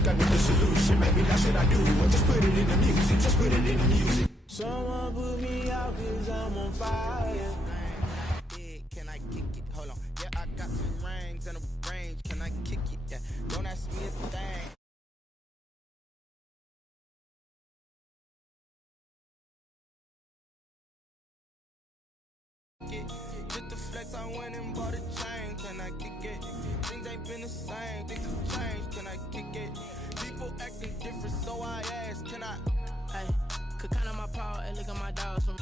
like I need the solution. Maybe that's what I do. Or just put it in the music. Just put it in the music. Someone put me out 'cause I'm on fire. Can I kick it? Hold on. Yeah, I got some rings and a range. Can I kick it? Yeah. Don't ask me a thing. Just the flex, I went and bought a chain. Can I kick it? Things ain't been the same. Things have changed. Can I kick it? People acting different, so I asked, can I? Hey, could count on my power and look at my dogs from.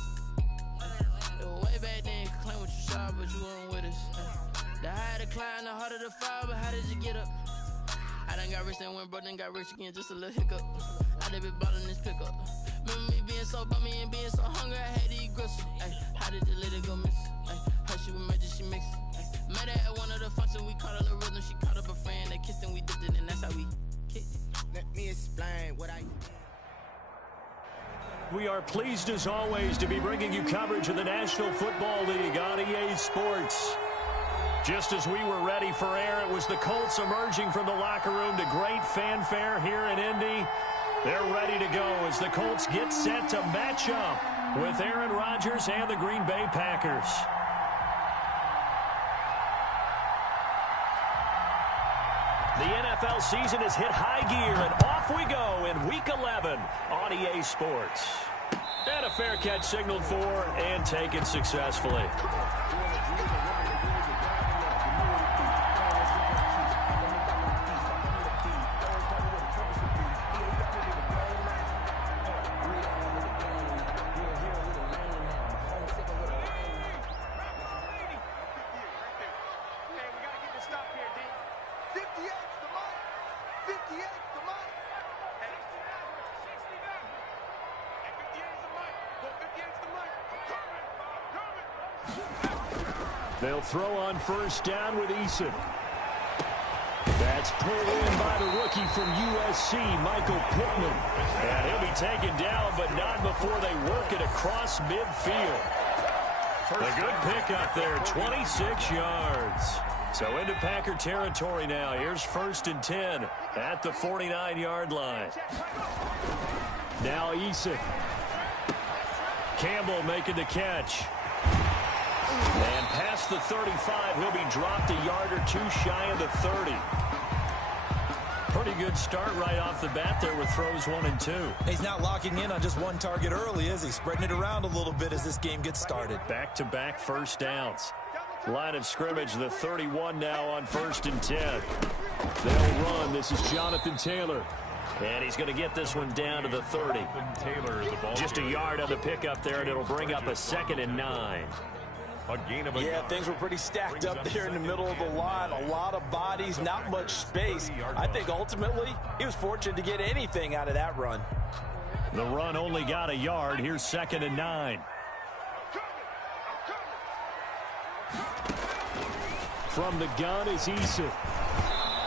It was way back then, could claim what you saw, but you weren't with us. The higher the climb, the harder the fall, but how did you get up? I done got rich and went broke, then got rich again, just a little hiccup. I done been ballin' this pickup. Remember me being so bummy and being so hungry, I had to eat gristle. Ay, how did the lady go miss? Ay, her she was magic, she mixed. Met her at one of the functions, we caught a little rhythm, she caught up a friend, they kissed and we dipped it, and that's how we kicked it. Let me explain what I... We are pleased as always to be bringing you coverage of the National Football League on EA Sports. Just as we were ready for air, it was the Colts emerging from the locker room to great fanfare here in Indy. They're ready to go as the Colts get set to match up with Aaron Rodgers and the Green Bay Packers. The NFL season has hit high gear, and off we go in Week 11 on EA Sports. And a fair catch signaled for and taken successfully. They'll throw on first down with Eason. That's pulled in by the rookie from USC, Michael Pittman. And he'll be taken down, but not before they work it across midfield. A good pickup there, 26 yards. So into Packer territory now. Here's 1st and 10 at the 49-yard line. Now Eason. Campbell making the catch. And past the 35, he'll be dropped a yard or two shy of the 30. Pretty good start right off the bat there with throws 1 and 2. He's not locking in on just one target early, is he? Spreading it around a little bit as this game gets started. Back-to-back first downs. Line of scrimmage, the 31 now on 1st and 10. They'll run. This is Jonathan Taylor. And he's going to get this one down to the 30. Just a yard on the pickup there, and it'll bring up a 2nd and 9. Yeah, things were pretty stacked up there in the middle of the line. A lot of bodies, not much space. I think ultimately he was fortunate to get anything out of that run. The run only got a yard. Here's 2nd and 9. From the gun is Eason.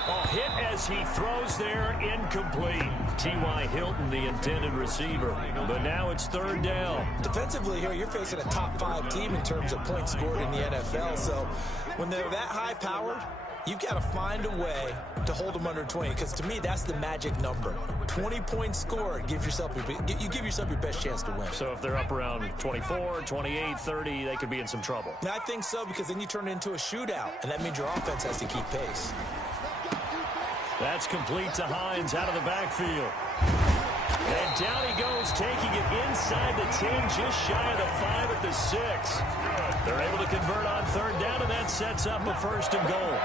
A hit as he throws there, incomplete. T.Y. Hilton, the intended receiver. But now it's 3rd down. Defensively here, you're facing a top 5 team in terms of points scored in the NFL. So when they're that high powered, you've got to find a way to hold them under 20. Because to me, that's the magic number. 20 points scored, you give yourself your best chance to win. So if they're up around 24, 28, 30, they could be in some trouble. I think so, because then you turn it into a shootout. And that means your offense has to keep pace. That's complete to Hines out of the backfield. And down he goes, taking it inside the 10, just shy of the 5 at the 6. They're able to convert on 3rd down, and that sets up a 1st and goal.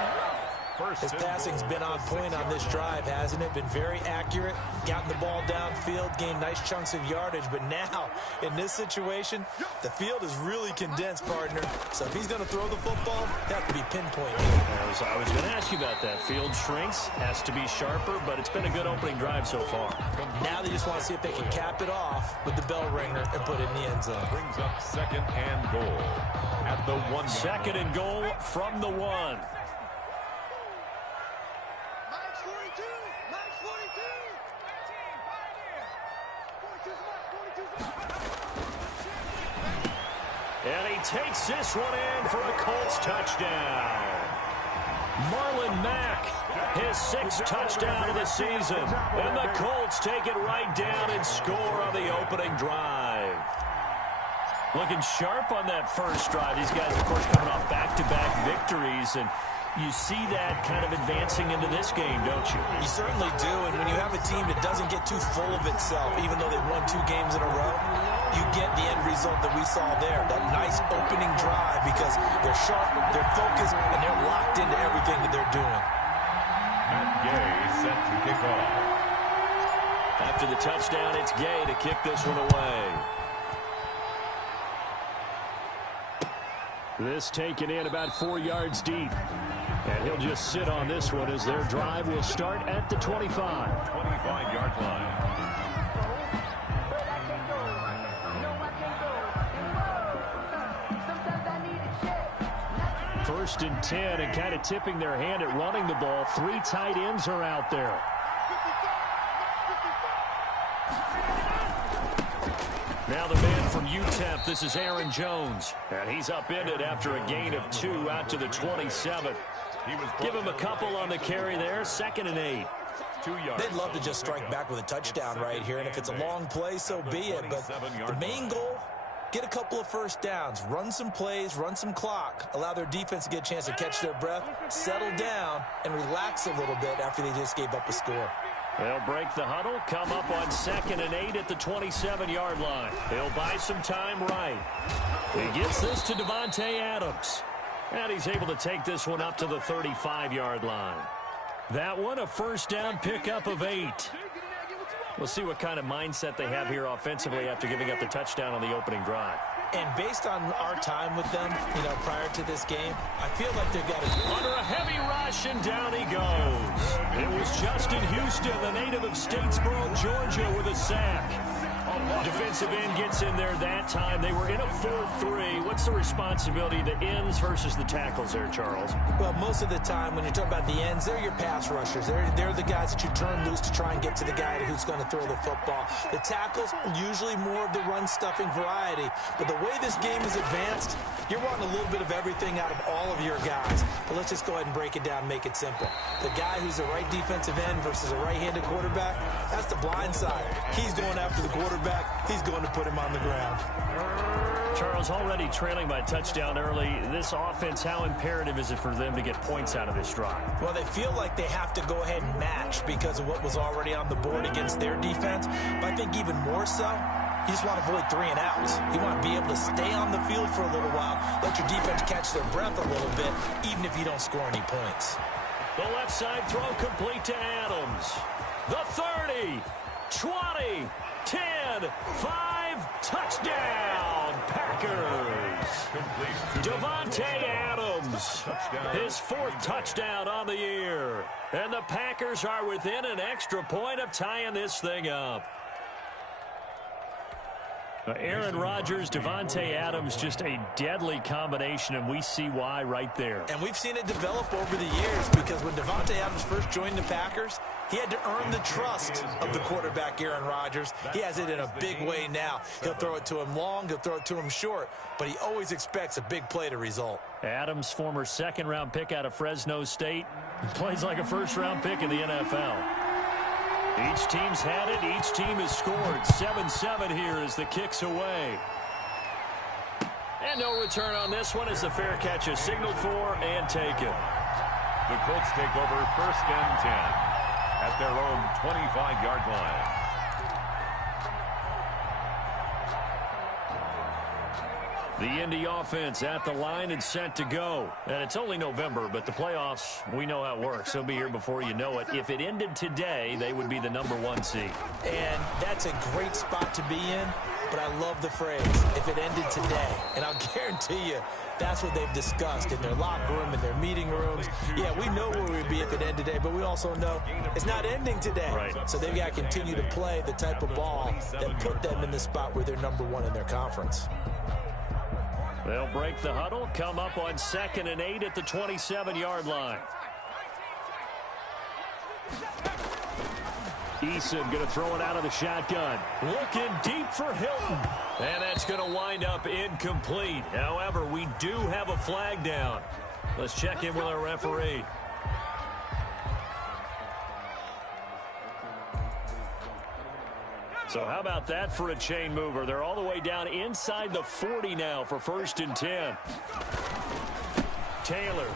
His passing's been on point on this drive, hasn't it? Been very accurate, gotten the ball downfield, gained nice chunks of yardage. But now, in this situation, the field is really condensed, partner. So if he's going to throw the football, that could be pinpoint. I was going to ask you about that. Field shrinks, has to be sharper, but it's been a good opening drive so far. Now they just want to see if they can cap it off with the bell ringer and put it in the end zone. Brings up 2nd and goal at the 1. 2nd and goal from the 1. And he takes this one in for a Colts touchdown. Marlon Mack, his 6th touchdown of the season. And the Colts take it right down and score on the opening drive. Looking sharp on that first drive. These guys, of course, coming off back-to-back victories, and you see that kind of advancing into this game, don't you? You certainly do, and when you have a team that doesn't get too full of itself, even though they've won 2 games in a row, you get the end result that we saw there, that nice opening drive, because they're sharp, they're focused, and they're locked into everything that they're doing. Matt Gay set to kick off. After the touchdown, it's Gay to kick this one away. This taken in about 4 yards deep. And he'll just sit on this one as their drive will start at the 25. 25-yard line. First and 10, and kind of tipping their hand at running the ball. 3 tight ends are out there. Now the man from UTEP, this is Aaron Jones. And he's upended after a gain of 2 out to the 27. Give him a couple on the carry there, 2nd and 8. They'd love to just strike back with a touchdown right here, and if it's a long play, so be it. But the main goal, get a couple of first downs, run some plays, run some clock, allow their defense to get a chance to catch their breath, settle down, and relax a little bit after they just gave up a score. They'll break the huddle, come up on 2nd and 8 at the 27-yard line. He'll buy some time right. He gets this to Davante Adams. And he's able to take this one up to the 35-yard line. That one, a first down pickup of 8. We'll see what kind of mindset they have here offensively after giving up the touchdown on the opening drive. And based on our time with them, prior to this game, I feel like they've got under a heavy rush, and down he goes. It was Justin Houston, the native of Statesboro, Georgia, with a sack. Defensive end gets in there that time. They were in a 4-3. What's the responsibility, the ends versus the tackles there, Charles? Well, most of the time when you talk about the ends, they're your pass rushers. They're the guys that you turn loose to try and get to the guy who's going to throw the football. The tackles, usually more of the run-stuffing variety. But the way this game is advanced, you're wanting a little bit of everything out of all of your guys. But let's just go ahead and break it down and make it simple. The guy who's the right defensive end versus a right-handed quarterback, that's the blind side. He's going after the quarterback. He's going to put him on the ground. Charles, already trailing by touchdown early. This offense, how imperative is it for them to get points out of this drive? Well, they feel like they have to go ahead and match because of what was already on the board against their defense. But I think even more so, you just want to avoid 3 and outs. You want to be able to stay on the field for a little while, let your defense catch their breath a little bit, even if you don't score any points. The left side throw complete to Adams. The 30, 20, 10, 5, touchdown, Packers. Davante Adams, his 4th touchdown on the year. And the Packers are within an extra point of tying this thing up. Aaron Rodgers, Davante Adams, just a deadly combination, and we see why right there. And we've seen it develop over the years because when Davante Adams first joined the Packers, he had to earn the trust of the quarterback, Aaron Rodgers. He has it in a big way now. He'll throw it to him long, he'll throw it to him short, but he always expects a big play to result. Adams, former 2nd-round pick out of Fresno State, plays like a 1st-round pick in the NFL. Each team's had it. Each team has scored. 7-7 here as the kick's away. And no return on this one as the fair catch is signaled for and taken. The Colts take over 1st and 10 at their own 25-yard line. The Indy offense at the line and set to go. And it's only November, but the playoffs, we know how it works. They'll be here before you know it. If it ended today, they would be the #1 seed. And that's a great spot to be in, but I love the phrase, if it ended today. And I'll guarantee you, that's what they've discussed in their locker room, in their meeting rooms. Yeah, we know where we'd be if it ended today, but we also know it's not ending today. Right. So they've got to continue to play the type of ball that put them in the spot where they're #1 in their conference. They'll break the huddle, come up on 2nd and 8 at the 27-yard line. Eason going to throw it out of the shotgun. Looking deep for Hilton. And that's going to wind up incomplete. However, we do have a flag down. Let's check in with our referee. So how about that for a chain mover? They're all the way down inside the 40 now for 1st and 10. Taylor.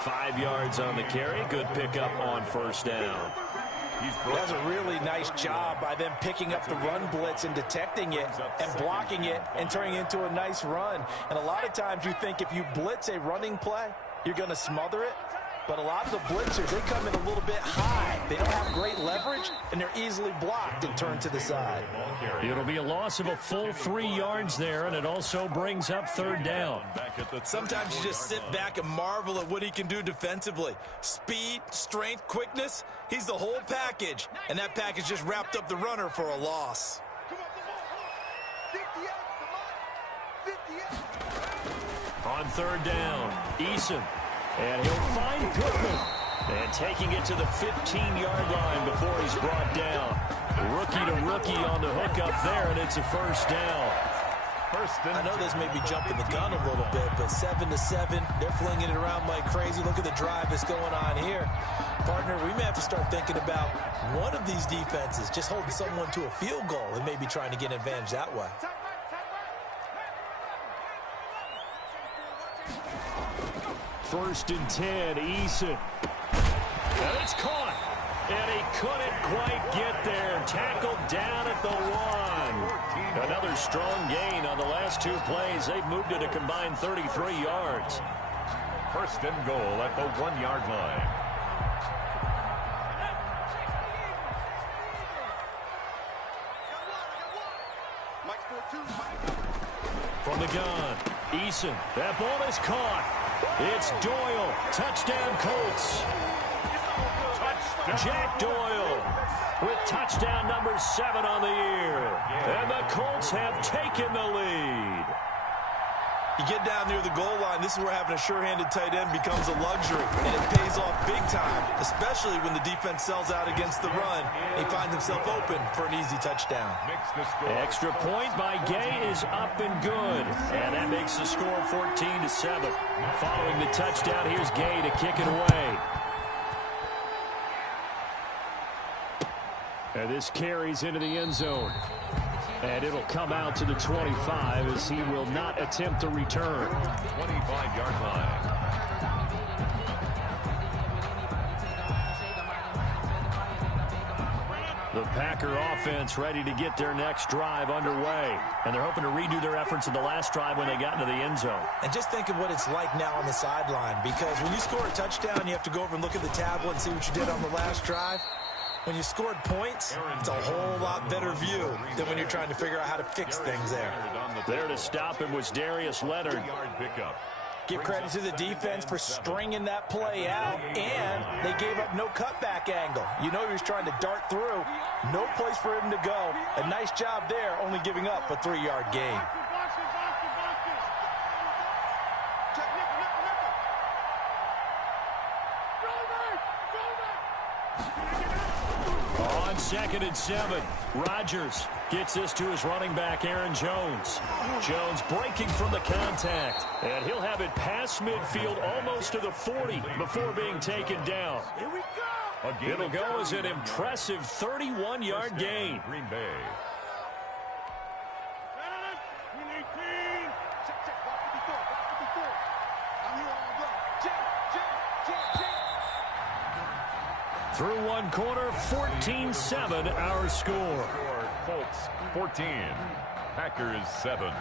5 yards on the carry. Good pickup on 1st down. That's a really nice job by them picking up the run blitz and detecting it and blocking it and turning it into a nice run. And a lot of times you think if you blitz a running play, you're going to smother it. But a lot of the blitzers, they come in a little bit high. They don't have great leverage, and they're easily blocked and turned to the side. It'll be a loss of a full 3 yards there, and it also brings up 3rd down. Sometimes you just sit back and marvel at what he can do defensively. Speed, strength, quickness, he's the whole package. And that package just wrapped up the runner for a loss. On 3rd down, Eason. And he'll find Pittman. And taking it to the 15-yard line before he's brought down. Rookie to rookie on the hook up there, and it's a 1st down. I know this may be jumping the gun a little bit, but 7-7, they're flinging it around like crazy. Look at the drive that's going on here. Partner, we may have to start thinking about one of these defenses just holding someone to a field goal and maybe trying to get an advantage that way. First and 10, Eason. And it's caught. And he couldn't quite get there. Tackled down at the 1. Another strong gain on the last 2 plays. They've moved it a combined 33 yards. 1st and goal at the 1-yard line. From the gun, Eason. That ball is caught. It's Doyle. Touchdown, Colts. Jack Doyle with touchdown number 7 on the year. And the Colts have taken the lead. You get down near the goal line, this is where having a sure-handed tight end becomes a luxury, and it pays off big time, especially when the defense sells out against the run. He finds himself open for an easy touchdown. Extra point by Gay is up and good, and that makes the score 14-7. Following the touchdown, here's Gay to kick it away. And this carries into the end zone. And it'll come out to the 25 as he will not attempt to return. 25-yard line. The Packer offense ready to get their next drive underway. And they're hoping to redo their efforts in the last drive when they got into the end zone. And just think of what it's like now on the sideline, because when you score a touchdown, you have to go over and look at the tablet and see what you did on the last drive. When you scored points, it's a whole lot better view than when you're trying to figure out how to fix things there. There to stop him was Darius Leonard. Give credit to the defense for stringing that play out, and they gave up no cutback angle. You know he was trying to dart through. No place for him to go. A nice job there, only giving up a 3-yard gain. On 2nd and 7, Rodgers gets this to his running back, Aaron Jones. Jones breaking from the contact, and he'll have it past midfield almost to the 40 before being taken down. Here we go. It'll go as an impressive 31-yard gain. Green Bay. Through one quarter, 14-7 our score. Colts 14, Packers 7.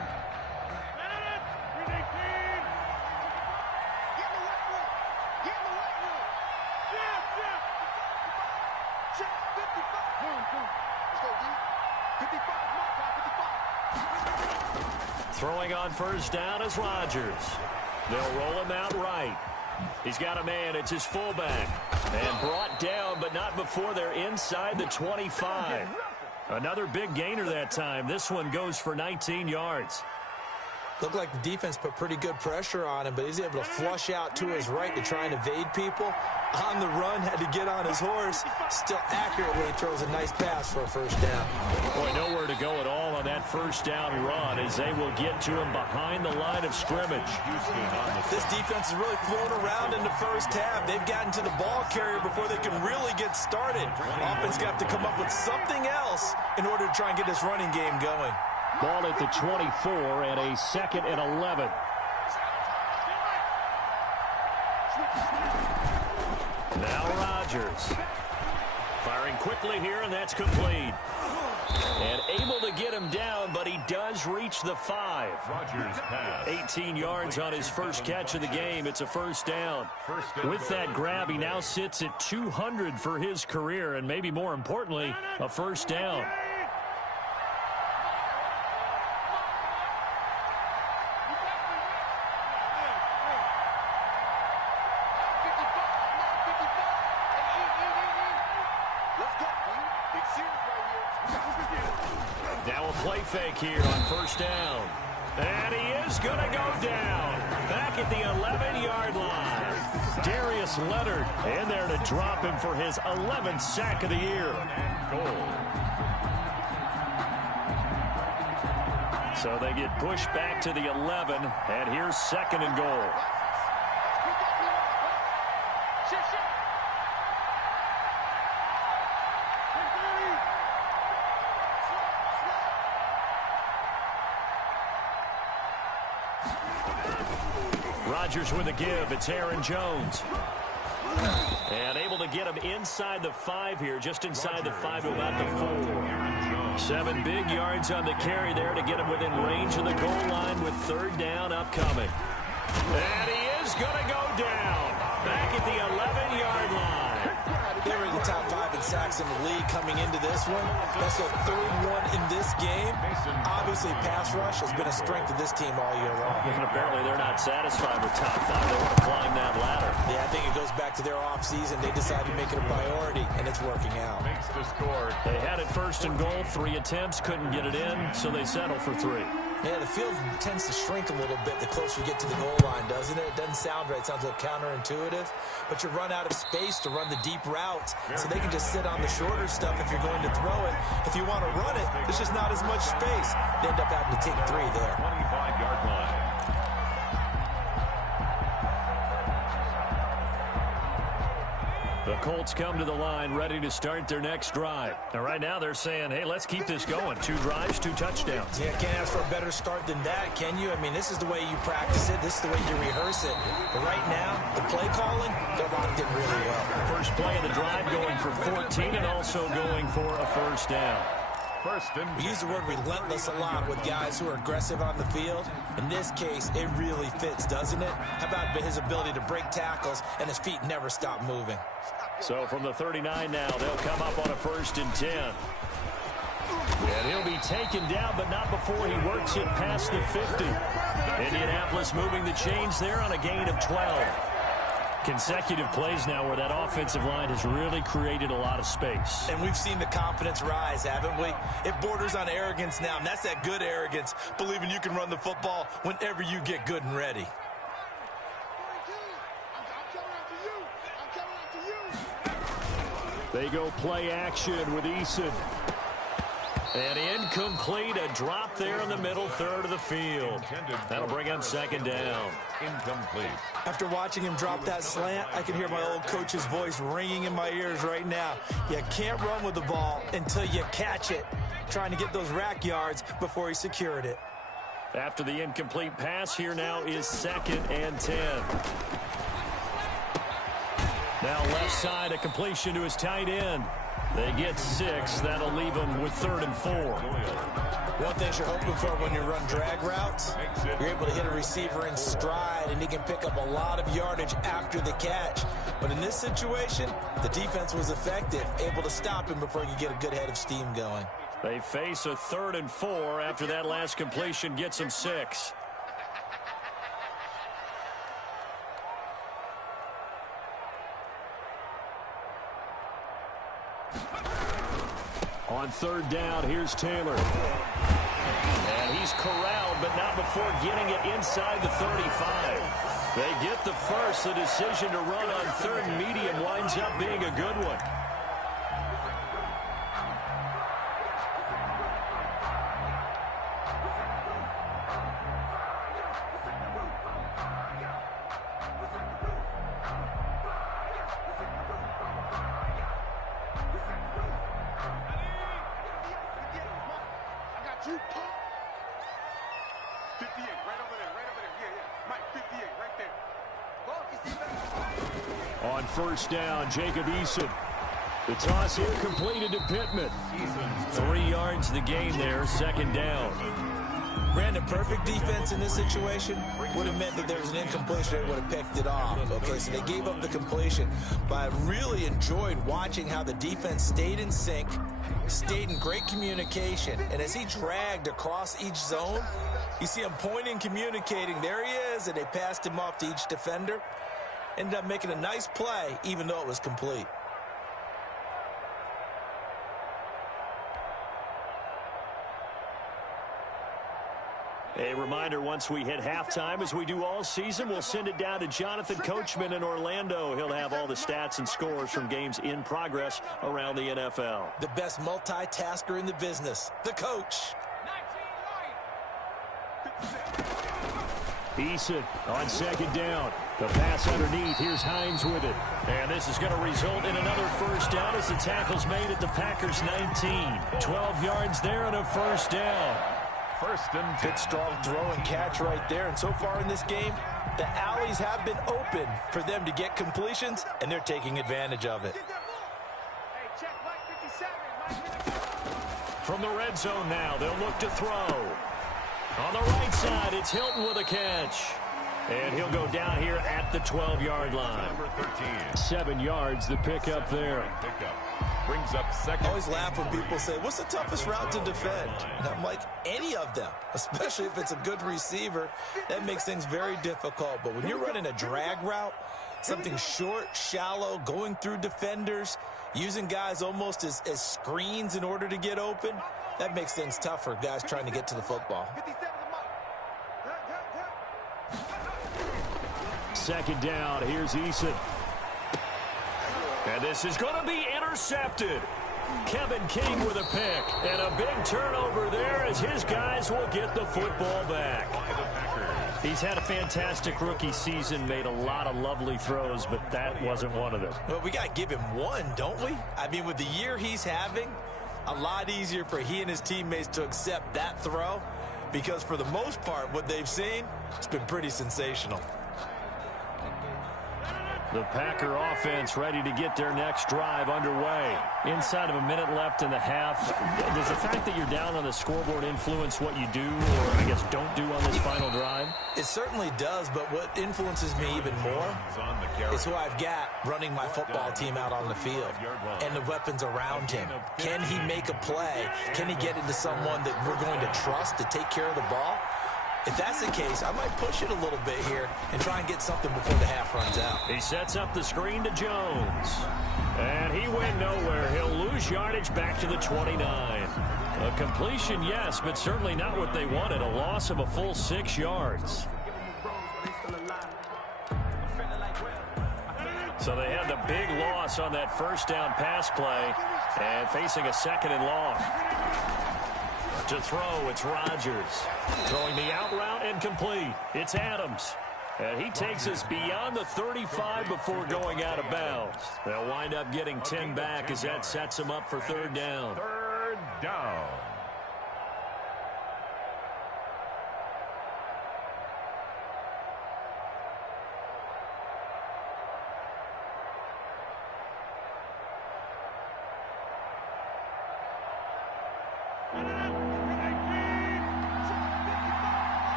Throwing on first down is Rodgers. They'll roll him out right. He's got a man. It's his fullback. And brought down, but not before they're inside the 25. Another big gainer that time. This one goes for 19 yards. Looked like the defense put pretty good pressure on him, but he's able to flush out to his right to try and evade people. On the run, had to get on his horse. Still accurately throws a nice pass for a first down. Boy, nowhere to go at all on that first down run as they will get to him behind the line of scrimmage. This defense is really thrown around in the first half. They've gotten to the ball carrier before they can really get started. Offense got to come up with something else in order to try and get this running game going. Ball at the 24 and a 2nd and 11. Now Rodgers. Firing quickly here, and that's complete. And able to get him down, but he does reach the 5. Rodgers pass. 18 yards on his first catch of the game. It's a first down. With that grab, he now sits at 200 for his career, and maybe more importantly, a first down. Now a play fake here on first down. And he is going to go down. Back at the 11-yard line. Darius Leonard in there to drop him for his 11th sack of the year. So they get pushed back to the 11, and here's 2nd and goal. Rodgers with a give. It's Aaron Jones. And able to get him inside the 5 here, just inside the 5 to about the 4. 7 big yards on the carry there to get him within range of the goal line with 3rd down upcoming. And he is going to go down. Back at the 11-yard line. They were in the top 5 in sacks in the league coming into this one. That's their 3rd one in this game. Obviously, pass rush has been a strength of this team all year long. And apparently they're not satisfied with top 5. They want to climb that ladder. Yeah, I think it goes back to their offseason. They decided to make it a priority, and it's working out. Makes the score. They had it 1st and goal. 3 attempts, couldn't get it in, so they settle for 3. Yeah, the field tends to shrink a little bit the closer you get to the goal line, doesn't it? It doesn't sound right. It sounds a little counterintuitive. But you run out of space to run the deep routes, so they can just sit on the shorter stuff if you're going to throw it. If you want to run it, there's just not as much space. They end up having to take 3 there. 25-yard line. The Colts come to the line ready to start their next drive. Now, right now they're saying, hey, let's keep this going. 2 drives, 2 touchdowns. Yeah, can't ask for a better start than that, can you? I mean, this is the way you practice it. This is the way you rehearse it. But right now, the play calling, they're locked in really well. First play of the drive going for 14 and also going for a first down. We use the word relentless a lot with guys who are aggressive on the field. In this case, it really fits, doesn't it? How about his ability to break tackles and his feet never stop moving? So from the 39 now, they'll come up on a 1st and 10. And he'll be taken down, but not before he works it past the 50. Indianapolis moving the chains there on a gain of 12. Consecutive plays now where that offensive line has really created a lot of space. And we've seen the confidence rise, haven't we? It borders on arrogance now, and that's that good arrogance, believing you can run the football whenever you get good and ready. They go play action with Eason. And incomplete, a drop there in the middle third of the field. That'll bring him 2nd down. Incomplete. After watching him drop that slant, I can hear my old coach's voice ringing in my ears right now. You can't run with the ball until you catch it. Trying to get those rack yards before he secured it. After the incomplete pass, here now is 2nd and 10. Now left side, a completion to his tight end. They get 6. That'll leave them with 3rd and 4. One thing you're hoping for when you run drag routes, you're able to hit a receiver in stride, and he can pick up a lot of yardage after the catch. But in this situation, the defense was effective, able to stop him before he could get a good head of steam going. They face a 3rd and 4 after that last completion gets them 6. On 3rd down, here's Taylor. And And he's corralled, but not before getting it inside the 35. They get the first. The decision to run on third and medium winds up being a good one. On first down, Jacob Eason. The toss here completed to Pittman. 3 yards the gain there, second down. Brandon, perfect defense in this situation would have meant that there was an incompletion. They would have picked it off. Okay, so they gave up the completion. But I really enjoyed watching how the defense stayed in sync, stayed in great communication. And as he dragged across each zone, you see him pointing, communicating. There he is, and they passed him off to each defender. Ended up making a nice play, even though it was complete. A reminder, once we hit halftime, as we do all season, we'll send it down to Jonathan Coachman in Orlando. He'll have all the stats and scores from games in progress around the NFL. The best multitasker in the business, the coach. Eason on second down. The pass underneath. Here's Hines with it. And this is going to result in another first down as the tackle's made at the Packers' 19. 12 yards there and a first down. First and 10. Good strong throw and catch right there. And so far in this game, the alleys have been open for them to get completions, and they're taking advantage of it. From the red zone now, they'll look to throw. On the right side, it's Hilton with a catch. And he'll go down here at the 12-yard line. Number 13. 7 yards, the pickup there. Brings up second. I always laugh when people say, what's the toughest route to defend? And I'm like, any of them, especially if it's a good receiver. That makes things very difficult. But when you're running a drag route, something short, shallow, going through defenders, using guys almost as screens in order to get open, that makes things tough for guys trying to get to the football. Second down, here's Eason. And this is going to be intercepted. Kevin King with a pick. And a big turnover there as his guys will get the football back. He's had a fantastic rookie season, made a lot of lovely throws, but that wasn't one of them. Well, we got to give him one, don't we? I mean, with the year he's having, a lot easier for he and his teammates to accept that throw because for the most part, what they've seen, it's been pretty sensational. The Packer offense ready to get their next drive underway. Inside of a minute left in the half, does the fact that you're down on the scoreboard influence what you do or, I guess, don't do on this final drive? It certainly does, but what influences me even more is who I've got running my football team out on the field and the weapons around him. Can he make a play? Can he get into someone that we're going to trust to take care of the ball? If that's the case, I might push it a little bit here and try and get something before the half runs out. He sets up the screen to Jones. And he went nowhere. He'll lose yardage back to the 29. A completion, yes, but certainly not what they wanted. A loss of a full 6 yards. So they had the big loss on that first down pass play and facing a second and long. To throw, it's Rodgers. Throwing the out route and complete. It's Adams. And he takes us beyond the 35 before going out of bounds. They'll wind up getting 10 back as that sets him up for third down. Third down.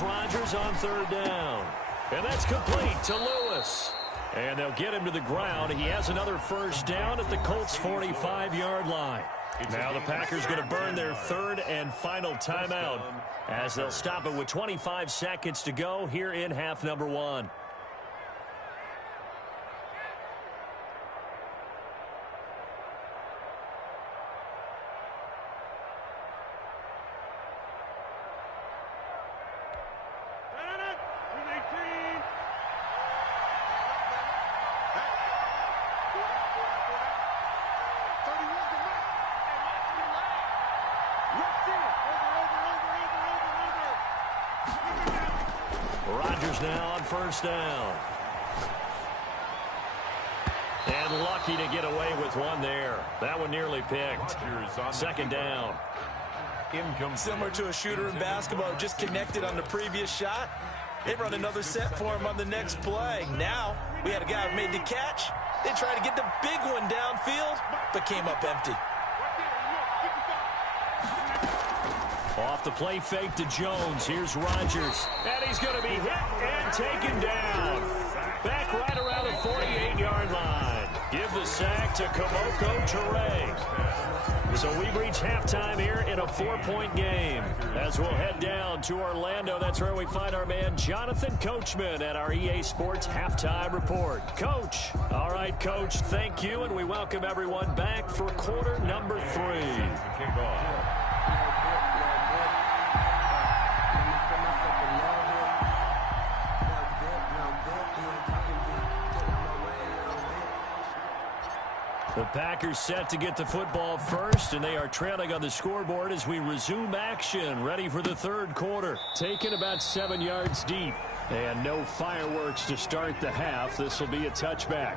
Rodgers on third down. And that's complete to Lewis. And they'll get him to the ground. He has another first down at the Colts 45-yard line. Now the Packers going to burn their third and final timeout as they'll stop it with 25 seconds to go here in half number 1. Rodgers now on first down. And lucky to get away with one there. That one nearly picked. Second down. Similar to a shooter in basketball, just connected on the previous shot. They run another set for him on the next play. Now, we had a guy who made the catch. They tried to get the big one downfield, but came up empty. Off the play fake to Jones. Here's Rodgers. And he's going to be hit and taken down. Back right around the 48-yard line. Give the sack to Kamoko Toure. So we've reached halftime here in a 4-point game. As we'll head down to Orlando, that's where we find our man Jonathan Coachman at our EA Sports Halftime Report. Coach. All right, Coach, thank you, and we welcome everyone back for quarter number 3. The Packers set to get the football first, and they are trailing on the scoreboard as we resume action, ready for the third quarter. Taken about 7 yards deep, and no fireworks to start the half. This will be a touchback.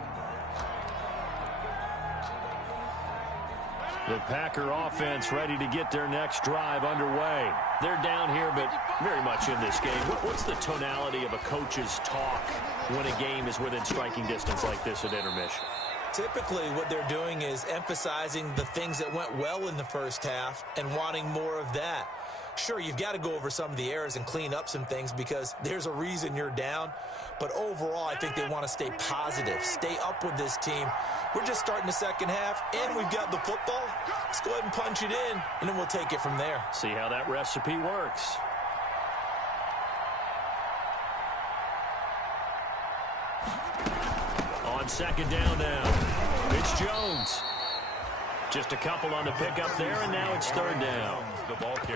The Packer offense ready to get their next drive underway. They're down here, but very much in this game. What's the tonality of a coach's talk when a game is within striking distance like this at intermission? Typically, what they're doing is emphasizing the things that went well in the first half and wanting more of that. Sure, you've got to go over some of the errors and clean up some things because there's a reason you're down. But overall, I think they want to stay positive, stay up with this team. We're just starting the second half, and we've got the football. Let's go ahead and punch it in, and then we'll take it from there. See how that recipe works. On second down now, it's Jones. Just a couple on the pickup there, and now it's third down.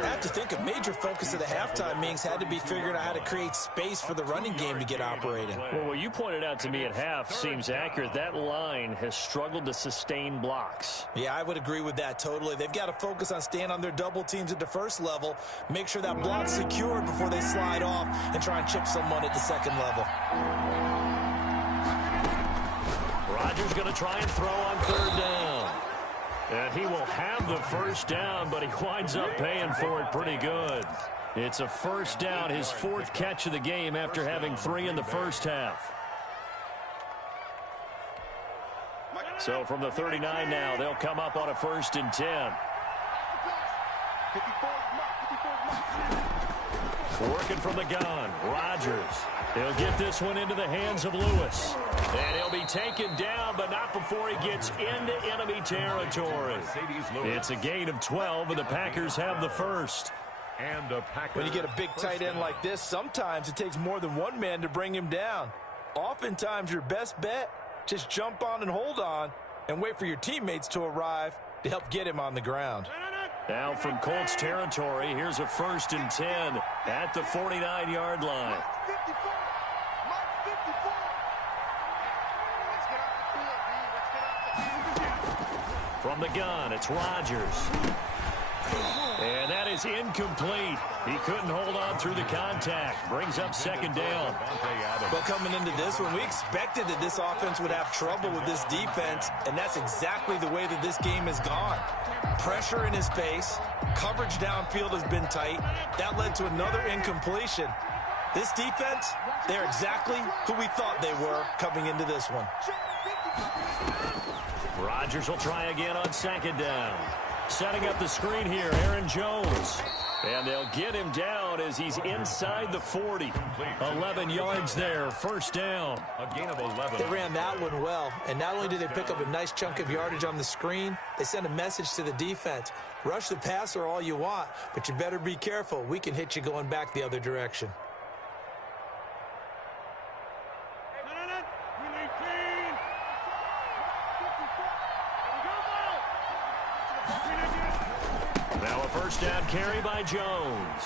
I have to think a major focus of the halftime meetings had to be figuring out how to create space for the running game to get operating. Well, what you pointed out to me at half seems accurate. That line has struggled to sustain blocks. Yeah, I would agree with that totally. They've got to focus on staying on their double teams at the first level, make sure that block's secured before they slide off and try and chip someone at the second level. Rodgers going to try and throw on third down. And he will have the first down, but he winds up paying for it pretty good. It's a first down, his fourth catch of the game after having 3 in the first half. So from the 39 now, they'll come up on a 1st and 10. Working from the gun, Rodgers. He'll get this one into the hands of Lewis. And he'll be taken down, but not before he gets into enemy territory. It's a gain of 12, and the Packers have the first. When you get a big tight end like this, sometimes it takes more than one man to bring him down. Oftentimes, your best bet, just jump on and hold on and wait for your teammates to arrive to help get him on the ground. Now from Colts territory, here's a 1st and 10 at the 49-yard line. From the gun, it's Rodgers. And that is incomplete. He couldn't hold on through the contact. Brings up second down. But coming into this one, we expected that this offense would have trouble with this defense, and that's exactly the way that this game has gone. Pressure in his face. Coverage downfield has been tight. That led to another incompletion. This defense, they're exactly who we thought they were coming into this one. Rodgers will try again on second down. Setting up the screen here, Aaron Jones. And they'll get him down as he's inside the 40. 11 yards there, first down. A gain of 11. They ran that one well, and not only did they pick up a nice chunk of yardage on the screen, they sent a message to the defense. Rush the passer all you want, but you better be careful. We can hit you going back the other direction. Now a first down carry by Jones.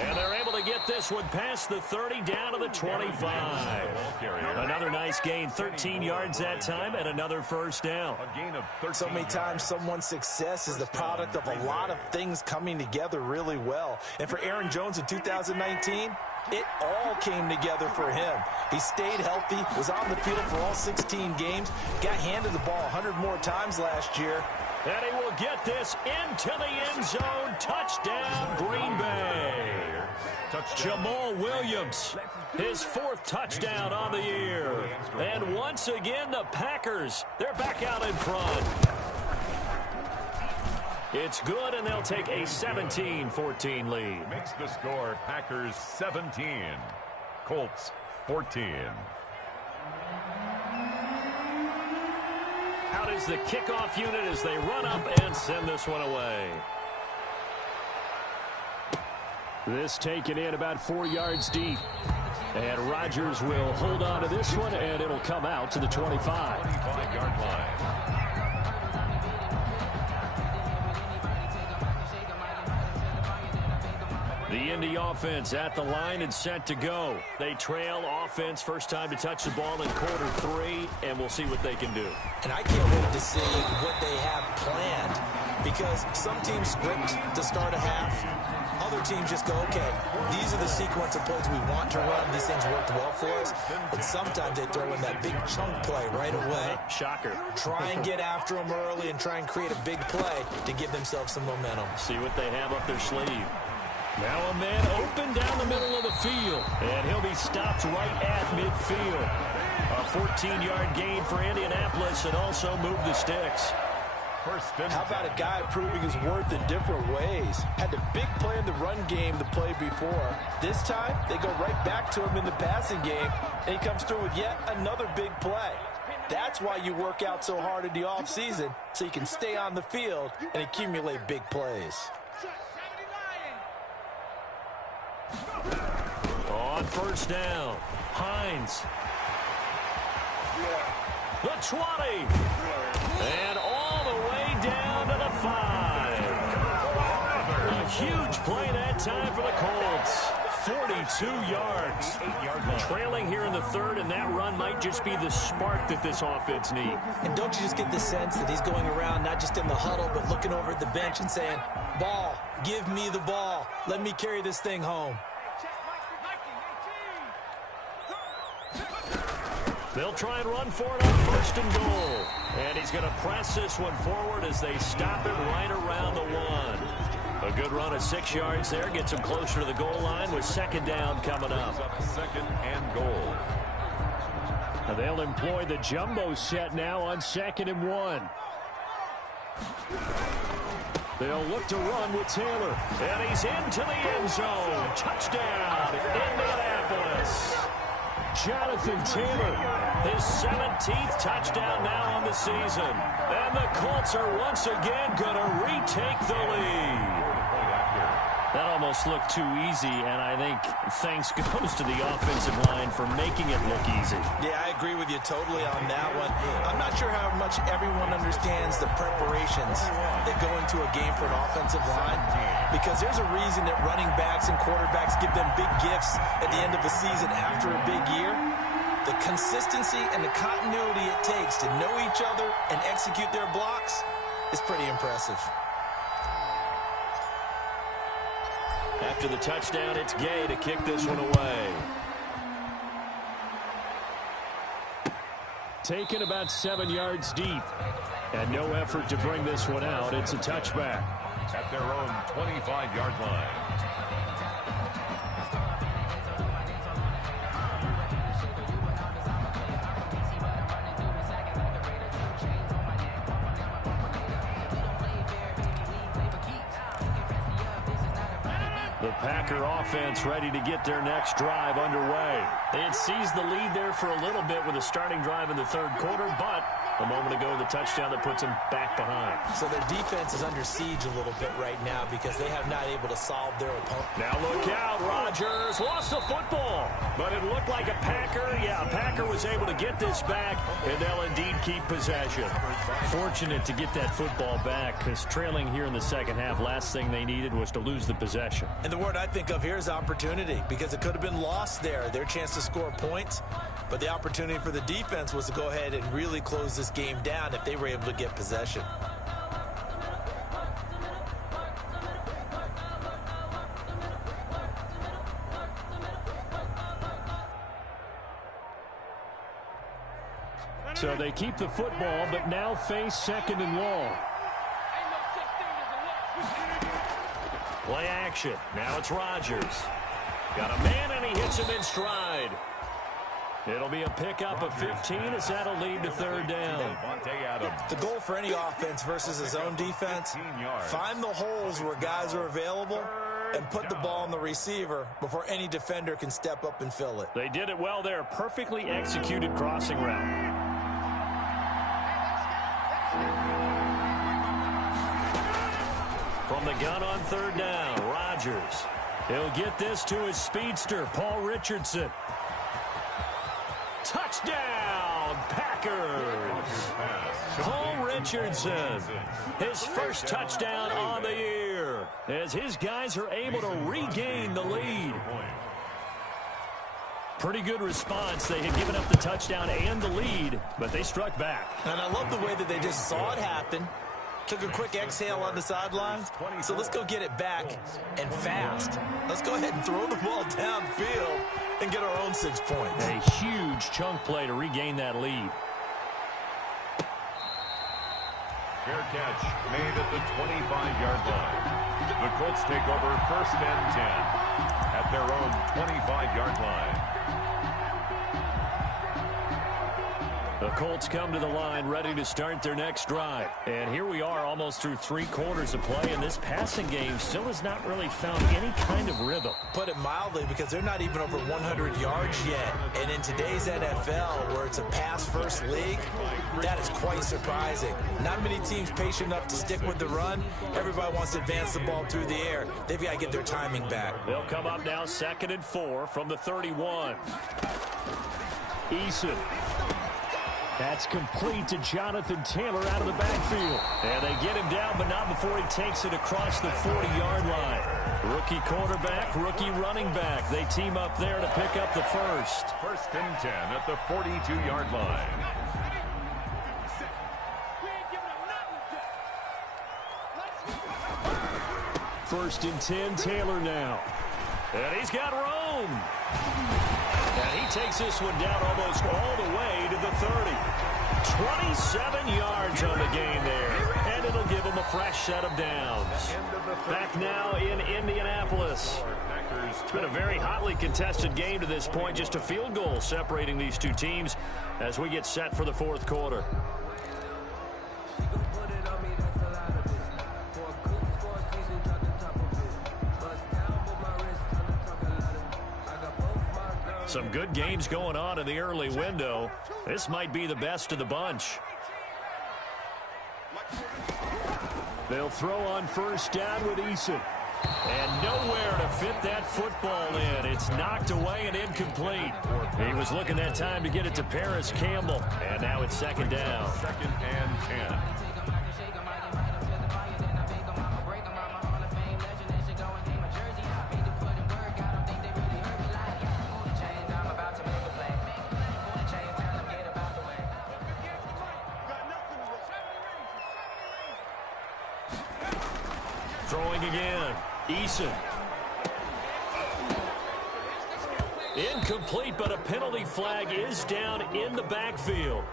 And they're able to get this one past the 30 down to the 25. Another nice gain, 13 yards that time, and another first down. A gain of 13. So many times someone's success is the product of a lot of things coming together really well. And for Aaron Jones in 2019, It all came together for him. He stayed healthy, was on the field for all 16 games, got handed the ball 100 more times last year. And he will get this into the end zone. Touchdown, Green Bay. Jamal Williams, his 4th touchdown on the year. And once again, the Packers, they're back out in front. It's good, and they'll take a 17-14 lead. Makes the score Packers 17, Colts 14. Out is the kickoff unit as they run up and send this one away. This taken in about 4 yards deep. And Rodgers will hold on to this one, and it'll come out to the 25. 25-yard line. The Indy offense at the line and set to go. They trail offense, first time to touch the ball in quarter 3, and we'll see what they can do. And I can't wait to see what they have planned, because some teams script to start a half. Other teams just go, okay, these are the sequence of plays we want to run. These things worked well for us. And sometimes they throw in that big chunk play right away. Shocker. Try and get after them early and try and create a big play to give themselves some momentum. See what they have up their sleeve. Now a man open down the middle of the field, and he'll be stopped right at midfield. A 14-yard gain for Indianapolis, and also move the sticks. How about a guy proving his worth in different ways? Had the big play in the run game the play before. This time, they go right back to him in the passing game, and he comes through with yet another big play. That's why you work out so hard in the offseason, so you can stay on the field and accumulate big plays. On first down, Hines. The 20. And all the way down to the 5. A huge play that time for the Colts. 42 yards. Trailing here in the 3rd, and that run might just be the spark that this offense needs. And don't you just get the sense that he's going around not just in the huddle, but looking over at the bench and saying, ball, give me the ball. Let me carry this thing home. They'll try and run for it on 1st and goal. And he's going to press this one forward as they stop it right around the 1. A good run of 6 yards there. Gets him closer to the goal line with 2nd down coming up. 2nd and goal. Now they'll employ the jumbo set now on 2nd and 1. They'll look to run with Taylor. And he's into the end zone. Touchdown, Indianapolis. Jonathan Taylor, his 17th touchdown now on the season. And the Colts are once again going to retake the lead. That almost looked too easy, and I think thanks goes to the offensive line for making it look easy. Yeah, I agree with you totally on that one. I'm not sure how much everyone understands the preparations that go into a game for an offensive line, because there's a reason that running backs and quarterbacks give them big gifts at the end of the season after a big year. The consistency and the continuity it takes to know each other and execute their blocks is pretty impressive. After the touchdown, it's Gay to kick this one away. Taken about 7 yards deep. And no effort to bring this one out. It's a touchback. At their own 25-yard line. The Packer offense ready to get their next drive underway. They had seized the lead there for a little bit with a starting drive in the 3rd quarter, but a moment ago, the touchdown that puts them back behind. So their defense is under siege a little bit right now because they have not able to solve their opponent. Now look out, Rodgers lost the football, but it looked like a Packer. Yeah, a Packer was able to get this back, and they'll indeed keep possession. Fortunate to get that football back, because trailing here in the 2nd half, last thing they needed was to lose the possession. And the word I think of here is opportunity, because it could have been lost there, their chance to score points. But the opportunity for the defense was to go ahead and really close this game down if they were able to get possession. So they keep the football, but now face 2nd and long. Play action. Now it's Rodgers. Got a man, and he hits him in stride. It'll be a pickup of 15 as that'll lead to 3rd down. The goal for any offense versus his own defense, find the holes where guys are available and put the ball on the receiver before any defender can step up and fill it. They did it well there. Perfectly executed crossing route. From the gun on 3rd down, Rodgers. He'll get this to his speedster, Paul Richardson. Touchdown, Packers! Paul Richardson, his first touchdown on the year, as his guys are able to regain the lead. Pretty good response. They had given up the touchdown and the lead, but they struck back. And I love the way that they just saw it happen. Took a quick exhale on the sidelines. So let's go get it back and fast. Let's go ahead and throw the ball downfield and get our own 6 points. A huge chunk play to regain that lead. Fair catch made at the 25-yard line. The Colts take over 1st and 10 at their own 25-yard line. The Colts come to the line ready to start their next drive. And here we are almost through 3 quarters of play, and this passing game still has not really found any kind of rhythm. Put it mildly, because they're not even over 100 yards yet. And in today's NFL, where it's a pass-first league, that is quite surprising. Not many teams patient enough to stick with the run. Everybody wants to advance the ball through the air. They've got to get their timing back. They'll come up now 2nd and 4 from the 31. Eason. That's complete to Jonathan Taylor out of the backfield. And they get him down, but not before he takes it across the 40-yard line. Rookie quarterback, rookie running back. They team up there to pick up the first. 1st and 10 at the 42-yard line. First and 10, Taylor now. And he's got room. And he takes this one down almost all the way to the 30. 27 yards on the game there. And it'll give him a fresh set of downs. Back now in Indianapolis. It's been a very hotly contested game to this point. Just a field goal separating these two teams as we get set for the 4th quarter. Some good games going on in the early window. This might be the best of the bunch. They'll throw on 1st down with Eason. And nowhere to fit that football in. It's knocked away and incomplete. He was looking that time to get it to Paris Campbell. And now it's 2nd down. 2nd and 10. Throwing again. Eason. Incomplete, but a penalty flag is down in the backfield.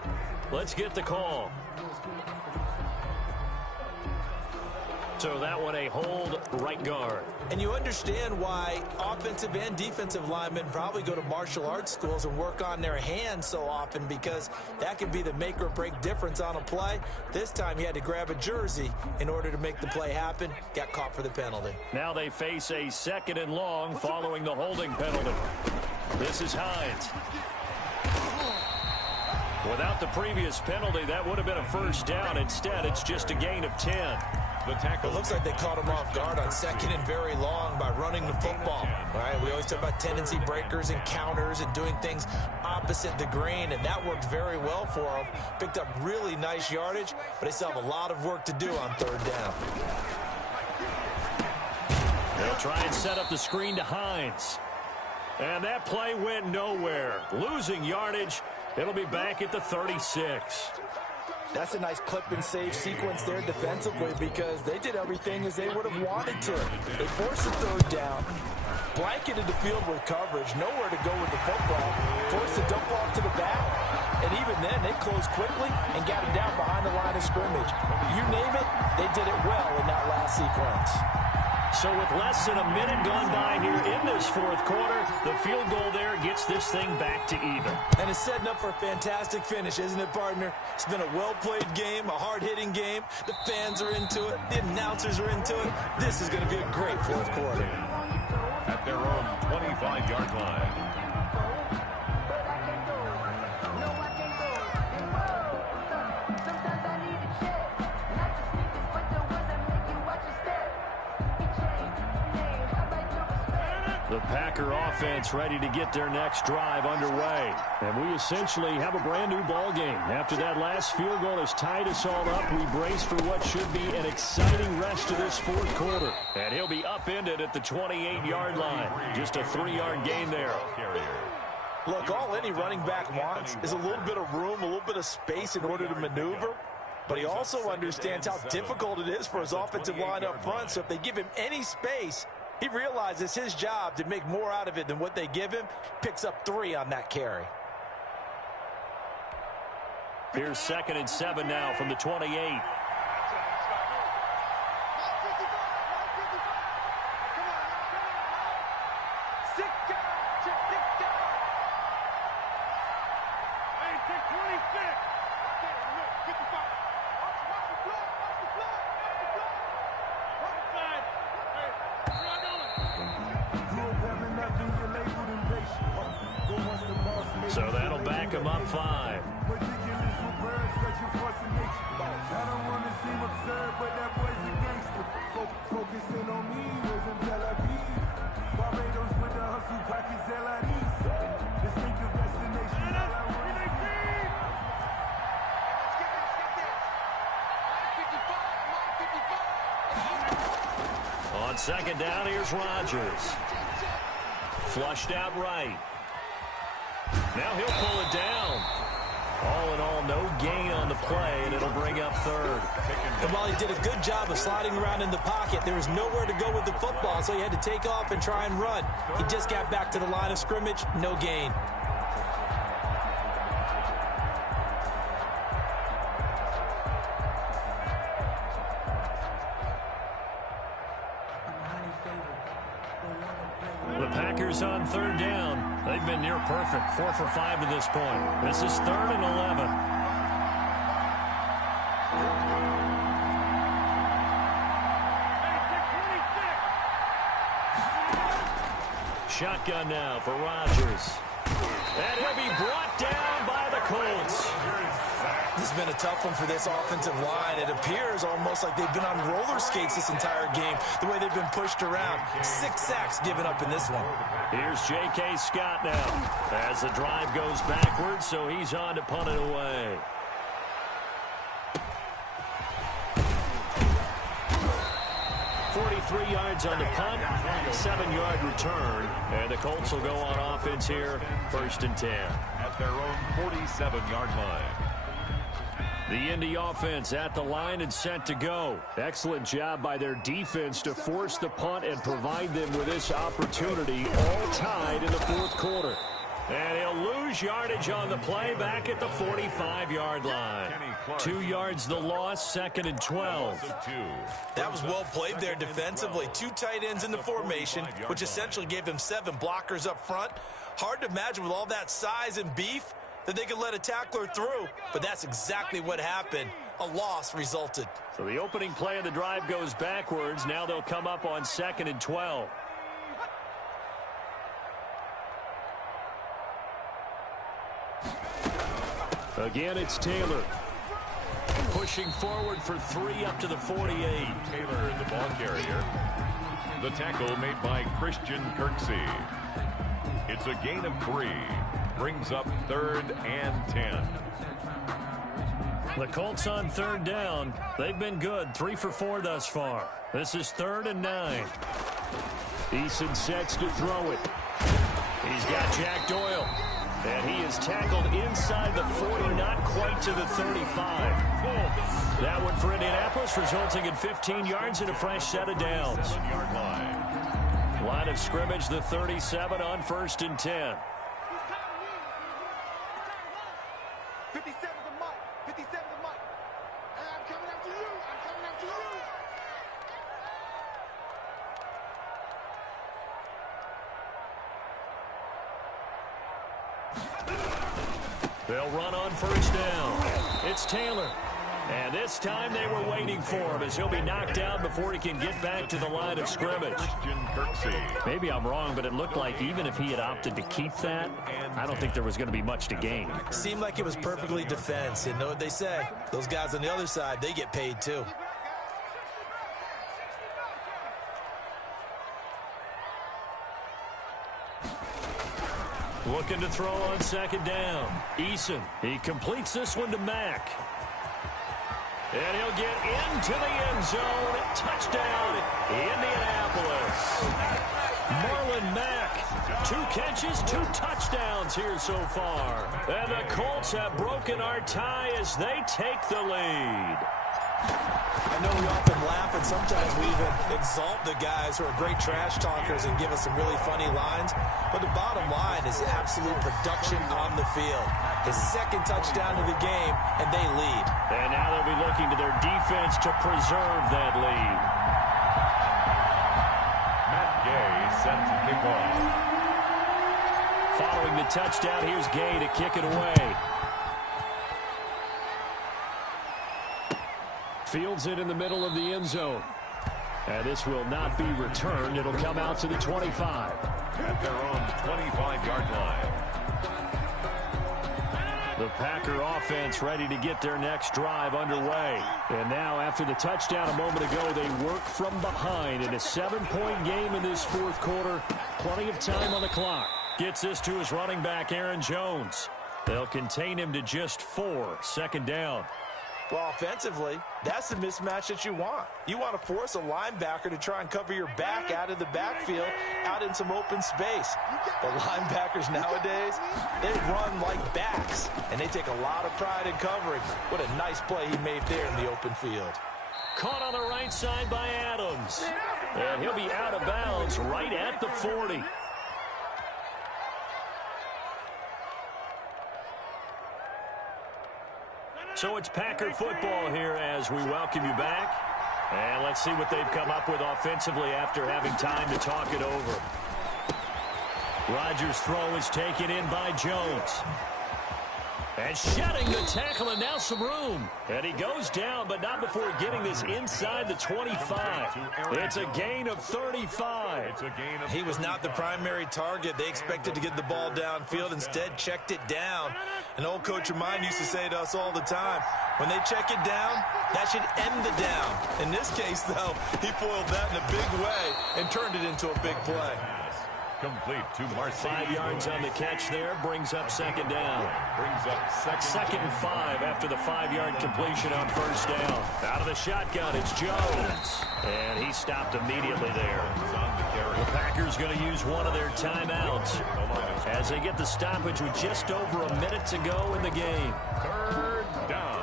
Let's get the call. So that one a hold, right guard. And you understand why offensive and defensive linemen probably go to martial arts schools and work on their hands so often, because that can be the make or break difference on a play. This time he had to grab a jersey in order to make the play happen. Got caught for the penalty. Now they face a 2nd and long following the holding penalty. This is Hines. Without the previous penalty, that would have been a 1st down. Instead, it's just a gain of 10. The tackle. It looks like they caught him off guard on 2nd and very long by running the football. All right, we always talk about tendency breakers and counters and doing things opposite the green, and that worked very well for them. Picked up really nice yardage, but they still have a lot of work to do on 3rd down. They'll try and set up the screen to Hines. And that play went nowhere. Losing yardage. It'll be back at the 36. That's a nice clip and save sequence there defensively, because they did everything as they would have wanted to. They forced the 3rd down, blanketed the field with coverage, nowhere to go with the football, forced the dump off to the back. And even then, they closed quickly and got him down behind the line of scrimmage. You name it, they did it well in that last sequence. So with less than a minute gone by here in this fourth quarter, the field goal there gets this thing back to even. And it's setting up for a fantastic finish, isn't it, partner? It's been a well-played game, a hard-hitting game. The fans are into it. The announcers are into it. This is going to be a great fourth quarter. At their own 25-yard line. The Packer offense ready to get their next drive underway. And we essentially have a brand new ball game. After that last field goal has tied us all up, we brace for what should be an exciting rest of this fourth quarter. And he'll be upended at the 28-yard line. Just a 3-yard gain there. Look, all any running back wants is a little bit of room, a little bit of space in order to maneuver. But he also understands how difficult it is for his offensive line up front. So if they give him any space, he realizes his job to make more out of it than what they give him. Picks up 3 on that carry. Here's 2nd and 7 now from the 28. So that'll back him up 5. I don't want to seem absurd, but that boy's a gangster. Focusing on me, was in Tel Aviv. Barbados with the hustle, pockets LIDs. Distinctive destination. On 2nd down, here's Rodgers. Flushed out right. Now he'll pull it down. All in all, no gain on the play, and it'll bring up 3rd. And while he did a good job of sliding around in the pocket, there was nowhere to go with the football, so he had to take off and try and run. He just got back to the line of scrimmage, no gain. The Packers on 3rd down. They've been near perfect, 4 for 5 to this point. This is 3rd and 11. Shotgun now for Rodgers. And he'll be brought down by the Colts. This has been a tough one for this offensive line. It appears almost like they've been on roller skates this entire game, the way they've been pushed around. 6 sacks given up in this one. Here's J.K. Scott now as the drive goes backwards, so he's on to punt it away. $43 yards on the punt, 7-yard return, and the Colts will go on offense here, 1st and 10. At their own 47-yard line. The Indy offense at the line and set to go. Excellent job by their defense to force the punt and provide them with this opportunity, all tied in the fourth quarter. And he'll lose yardage on the play back at the 45-yard line. 2 yards the loss, 2nd and 12. That was well played there defensively. 2 tight ends in the formation, which essentially gave them 7 blockers up front. Hard to imagine with all that size and beef that they could let a tackler through, but that's exactly what happened. A loss resulted. So the opening play of the drive goes backwards. Now they'll come up on 2nd and 12. Again, it's Taylor. Pushing forward for 3 up to the 48. Taylor, the ball carrier. The tackle made by Christian Kirksey. It's a gain of 3. Brings up 3rd and 10. The Colts on 3rd down. They've been good, 3 for 4 thus far. This is 3rd and 9. Eason sets to throw it. He's got Jack Doyle. And he is tackled inside the 40, not quite to the 35. That one for Indianapolis, resulting in 15 yards and a fresh set of downs. Line of scrimmage, the 37 on 1st and 10. 57 the mic. 57 the mic. And I'm coming after you. I'm coming after you. They'll run on first down. It's Taylor. And this time they were waiting for him as he'll be knocked down before he can get back to the line of scrimmage. Maybe I'm wrong, but it looked like even if he had opted to keep that, I don't think there was going to be much to gain. Seemed like it was perfectly defense. You know what they say? Those guys on the other side, they get paid too. Looking to throw on second down. Eason, he completes this one to Mack. And he'll get into the end zone. Touchdown, Indianapolis. Marlon Mack, 2 catches, 2 touchdowns here so far. And the Colts have broken our tie as they take the lead. I know we often laugh and sometimes we even exalt the guys who are great trash talkers and give us some really funny lines. But the bottom line is absolute production on the field. His second touchdown of the game, and they lead. And now they'll be looking to their defense to preserve that lead. Matt Gay set to kick off. Following the touchdown, here's Gay to kick it away. Fields it in the middle of the end zone. And this will not be returned. It'll come out to the 25. At their own 25-yard line. The Packer offense ready to get their next drive underway. And now, after the touchdown a moment ago, they work from behind in a 7-point game in this fourth quarter. Plenty of time on the clock. Gets this to his running back, Aaron Jones. They'll contain him to just 4. Second down. Well, offensively, that's the mismatch that you want. You want to force a linebacker to try and cover your back out of the backfield, out in some open space. The linebackers nowadays, they run like backs, and they take a lot of pride in covering. What a nice play he made there in the open field. Caught on the right side by Adams. And he'll be out of bounds right at the 40. So it's Packer football here as we welcome you back. And let's see what they've come up with offensively after having time to talk it over. Rodgers' throw is taken in by Jones. And shedding the tackle, and now some room. And he goes down, but not before getting this inside the 25. It's a gain of 35. He was not the primary target. They expected to get the ball downfield. Instead, checked it down. An old coach of mine used to say to us all the time, when they check it down, that should end the down. In this case, though, he foiled that in a big way and turned it into a big play. Complete to Marseille. 5 yards on the catch there, brings up second down. Brings up second and 5 after the 5-yard completion on first down. Out of the shotgun, it's Jones. And he stopped immediately there. The Packers going to use one of their timeouts as they get the stoppage with just over a minute to go in the game. Third down.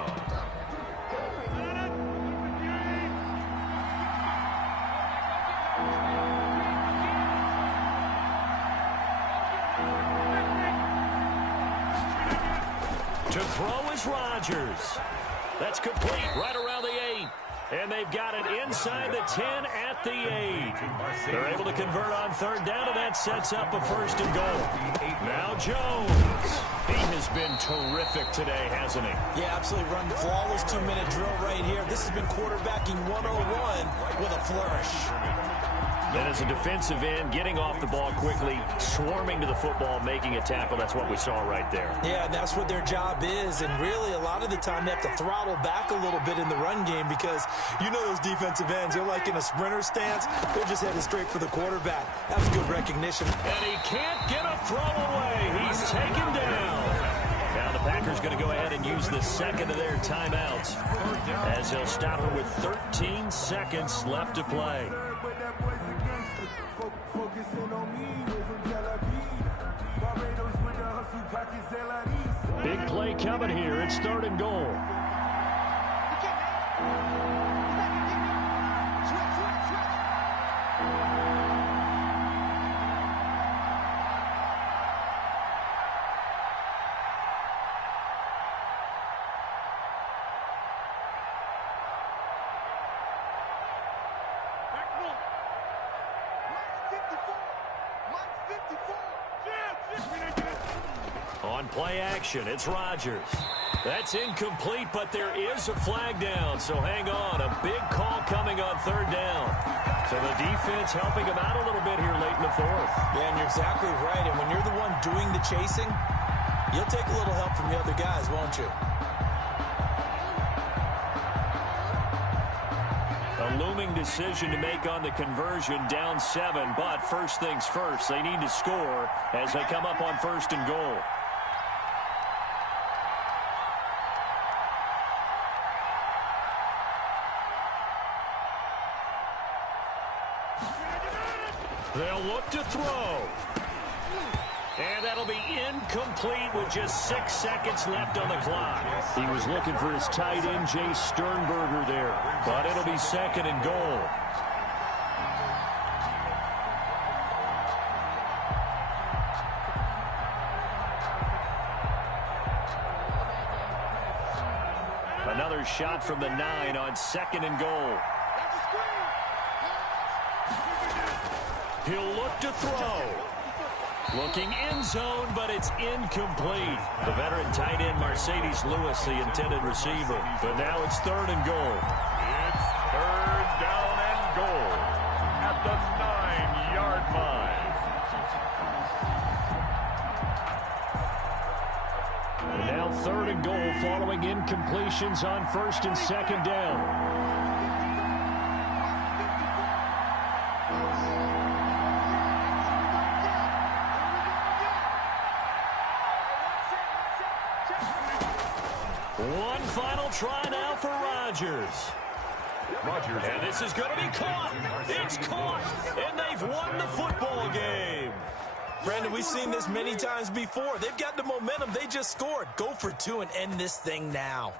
To throw is Rodgers. That's complete right around the 8. And they've got it inside the 10 at the 8. They're able to convert on third down, and that sets up a first and goal. Now Jones. He has been terrific today, hasn't he? Yeah, absolutely. Run flawless 2-minute drill right here. This has been quarterbacking 101 with a flourish. Then as a defensive end, getting off the ball quickly, swarming to the football, making a tackle. That's what we saw right there. Yeah, that's what their job is. And really, a lot of the time, they have to throttle back a little bit in the run game because you know those defensive ends, they're like in a sprinter stance. They're just headed straight for the quarterback. That's good recognition. And he can't get a throw away. He's taken down. Now the Packers going to go ahead and use the second of their timeouts as they'll stop it with 13 seconds left to play. Big play coming here. It's third and goal. On play action, it's Rodgers. That's incomplete, but there is a flag down, so hang on. A big call coming on third down. So the defense helping him out a little bit here late in the fourth. Yeah, and you're exactly right. And when you're the one doing the chasing, you'll take a little help from the other guys, won't you? A looming decision to make on the conversion, down 7. But first things first, they need to score as they come up on first and goal. They'll look to throw. And that'll be incomplete with just 6 seconds left on the clock. He was looking for his tight end, Jay Sternberger there. But it'll be second and goal. Another shot from the 9 on second and goal. He'll look to throw. Looking end zone, but it's incomplete. The veteran tight end, Mercedes Lewis, the intended receiver. But now it's third and goal. It's third down and goal at the 9-yard line. And now third and goal following incompletions on first and second down. One final try now for Rodgers. And this is going to be caught. It's caught. And they've won the football game. Brandon, we've seen this many times before. They've got the momentum. They just scored. Go for 2 and end this thing now.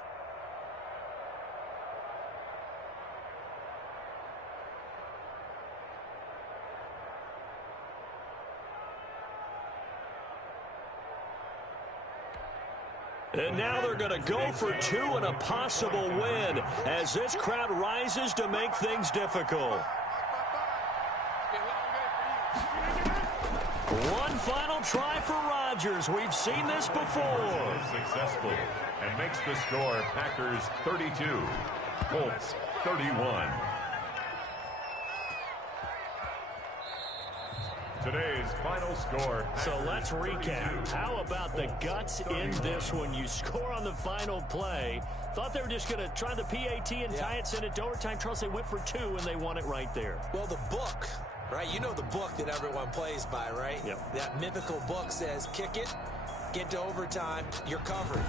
And now they're going to go for 2 and a possible win as this crowd rises to make things difficult. One final try for Rodgers. We've seen this before. Successful and makes the score Packers 32, Colts 31. Today's final score. So let's recap. How about the guts in this one? You score on the final play. Thought they were just going to try the PAT and tie it, send it to overtime. Charles, they went for 2, and they won it right there. Well, the book, right? You know the book that everyone plays by, right? Yep. That mythical book says, kick it, get to overtime, you're covered.